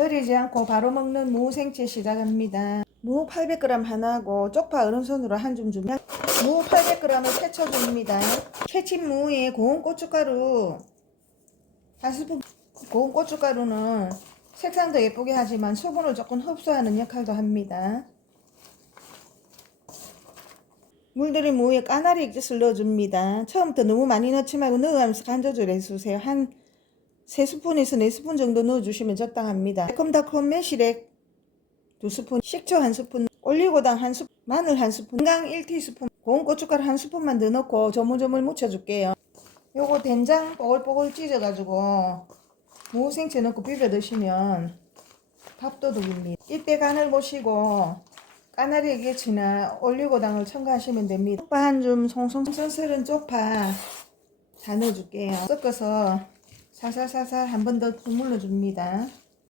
절이지 않고 바로 먹는 무 생채 시작합니다. 무 800g 하나하고 쪽파 어른손으로 한 줌 주면 무 800g을 채쳐줍니다. 채친 무에 고운 고춧가루 한 스푼 고운 고춧가루는 색상도 예쁘게 하지만 수분을 조금 흡수하는 역할도 합니다. 물들인 무에 까나리 액젓을 넣어줍니다. 처음부터 너무 많이 넣지 말고 넣어가면서 간 조절해 주세요. 한 3스푼에서 4스푼 정도 넣어주시면 적당합니다. 달콤달콤 매실액 2스푼, 식초 1스푼, 올리고당 1스푼, 마늘 1스푼, 건강 1티스푼, 고운 고춧가루 1스푼만 더 넣고 조물조물 묻혀줄게요. 요거 된장 뽀글뽀글 찢어가지고 무생채 넣고 비벼 드시면 밥도둑입니다. 이때 간을 보시고 까나리 액젓이나 올리고당을 첨가하시면 됩니다. 쪽파 한 줌 송송 썰은 쪽파 다 넣어줄게요. 섞어서 살살살살 한 번 더 주물러 줍니다.